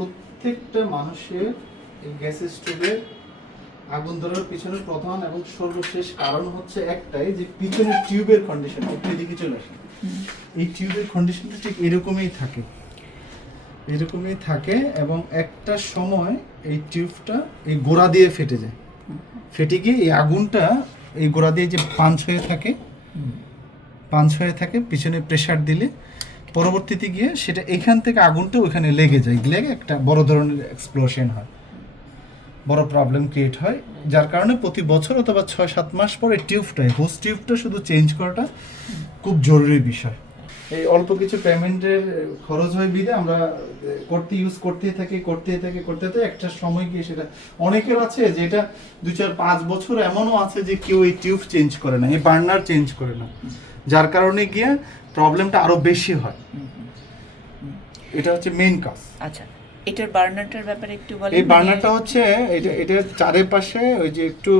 প্রত্যেকটা মানুষের এই গ্যাস স্টোভে আগুন ধরার পিছনের প্রধান এবং সর্বশেষ কারণ হচ্ছে একটাই, যে পিছনের টিউবের কন্ডিশন। একটু এদিকে চলে আসেন। এই টিউবের কন্ডিশনটা ঠিক এরকমই থাকে এবং একটা সময় এই টিউবটা এই গোড়া দিয়ে ফেটে যায়। ফেটে গিয়ে এই আগুনটা এই গোড়া দিয়ে যে পাঞ্চ হয়ে থাকে পিছনে প্রেসার দিলে পরবর্তীতে গিয়ে সেটা এখান থেকে আগুনটা ওখানে লেগে যায়, লেগে একটা বড় ধরনের এক্সপ্লোশন হয়, বড় প্রবলেম ক্রিয়েট হয়। যার কারণে প্রতি বছর অথবা 6-7 মাস পরে হোস টিউবটা শুধু চেঞ্জ করাটা খুব জরুরি বিষয়। এই অল্প কিছু পেমেন্টের খরচ হয় বিধে আমরা করতেই থাকি একটা সময় গিয়ে সেটা অনেকের আছে যেটা 2-4-5 বছর এমনও আছে যে কেউ এই টিউব চেঞ্জ করে না, এই বার্নার চেঞ্জ করে না, যার কারণে গিয়ে প্রবলেমটা আরো বেশি হয়। এটা হচ্ছে মেইন কজ। আচ্ছা, এটার বার্নারটার ব্যাপারে একটু বলেন। এই বার্নারটা হচ্ছে এটা চারিপাশে ওই যে একটু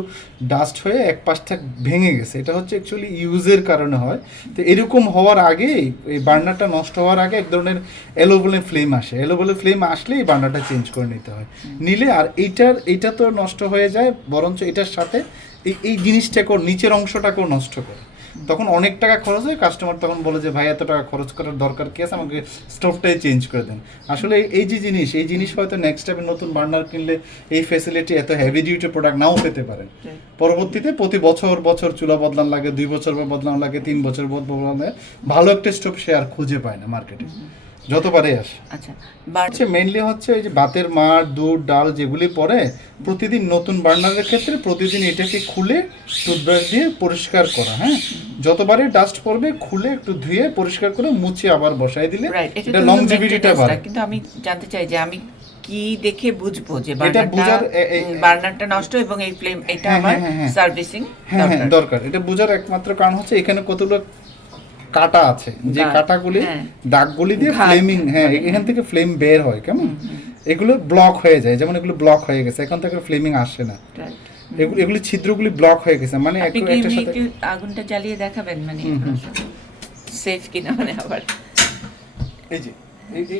ডাস্ট হয়ে এক পাশটা ভেঙে গেছে, এটা হচ্ছে অ্যাকচুয়ালি ইউজের কারণে হয়। তো এরকম হওয়ার আগে, এই বার্নারটা নষ্ট হওয়ার আগে এক ধরনের এলোভেলে ফ্লেম আসলে এই বার্নারটা চেঞ্জ করে নিতে হয়। নিলে আর এইটা তো নষ্ট হয়ে যায়, বরঞ্চ এটার সাথে এই জিনিসটাকেও নিচের অংশটাকেও নষ্ট করে। তখন অনেক টাকা খরচ হয়, কাস্টমার তখন বলে যে ভাই এত টাকা খরচ করার দরকার কি আছে, আমাকে স্টোভটাই চেঞ্জ করে দেন। আসলে এই জিনিস হয়তো নেক্সট টাইমে নতুন বার্নার কিনলে এই ফ্যাসিলিটি এত হেভি ডিউটি প্রোডাক্ট নাও পেতে পারেন। পরবর্তীতে প্রতি বছর চুলা বদলান লাগে, 2 বছর পর বদলানো লাগে, 3 বছর পর বদলানো লাগে, ভালো একটা স্টোভ সে আর খুঁজে পায় না মার্কেটে যতবারই আসে। আচ্ছা, মেইনলি হচ্ছে এই যে ভাতের মাড়, দুধ, ডাল যেগুলি পরে প্রতিদিন নতুন বার্নারের ক্ষেত্রে প্রতিদিন এটাকে খুলে টুথব্রাশ দিয়ে পরিষ্কার করা। হ্যাঁ, যতবারই ডাস্ট পড়বে খুলে একটু ধুয়ে পরিষ্কার করে মুছে আবার বসাই দিলে এটা লংজিভিটিটা বাড়ে। কিন্তু আমি জানতে চাই যে আমি কি দেখে বুঝবো যে বার্নারটা নষ্ট এবং এই ফ্লেম এটা আমার সার্ভিসিং দরকার। এটা বোঝার একমাত্র কারণ হচ্ছে এখানে কতগুলো কাটা আছে, যে কাটাগুলি দাগগুলি দিয়ে ফ্লেমিং, এখান থেকে ফ্লেম বের হয়, কেমন এগুলো ব্লক হয়ে যায়, যেমন এগুলো ব্লক হয়ে গেছে, এখন থেকে ফ্লেমিং আসে না, এগুলি ছিদ্রগুলি ব্লক হয়ে গেছে। মানে একটার সাথে আগুনটা জ্বালিয়ে দেখাবেন, মানে সেফ কিনা, মানে আবার এই যে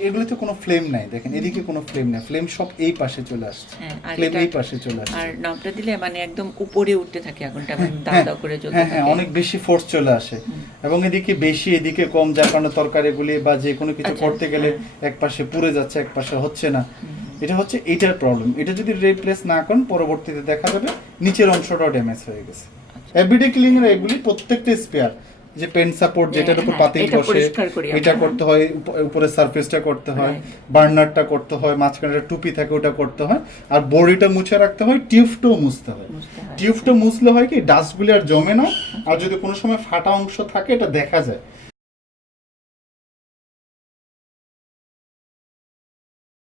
এগুলিতে কোনো ফ্লেম নাই, দেখেন এদিকে কোনো ফ্লেম নাই, ফ্লেম সব এই পাশে চলে আসছে, ফ্লেম এই পাশে চলে আসছে, আর নবটা দিলে মানে একদম উপরে উঠতে থাকে আগুনটা, মানে দাও দাও করে জ্বলতে থাকে, অনেক বেশি ফোর্স চলে আসে। এবং এদিকে বেশি এদিকে কম, যার কারণে তরকারিগুলি বা যে কোনো কিছু করতে গেলে এক পাশে পুড়ে যাচ্ছে, এক পাশে হচ্ছে না। এটা হচ্ছে এইটার প্রবলেম। এটা যদি রিপ্লেস না করেন পরবর্তীতে দেখা যাবে নিচের অংশটাও ড্যামেজ হয়ে গেছে। এভরিডে ক্লিনিং এর এগুলি প্রত্যেকটা স্পেয়ার, যে পেন সাপোর্ট যেটার উপর পাতিল বসে এটা করতে হয়, উপরে সারফেসটা করতে হয়, বার্নারটা করতে হয়, মাঝখানে একটা টুপি থাকে ওটা করতে হয়, আর বডিটা মুছে রাখতে হয়, টিউবটাও মুছতে হয়। টিউবটা মুছলে হয় কি ডাস্টগুলি আর জমে না, আর যদি কোনো সময় ফাটা অংশ থাকে এটা দেখা যায়।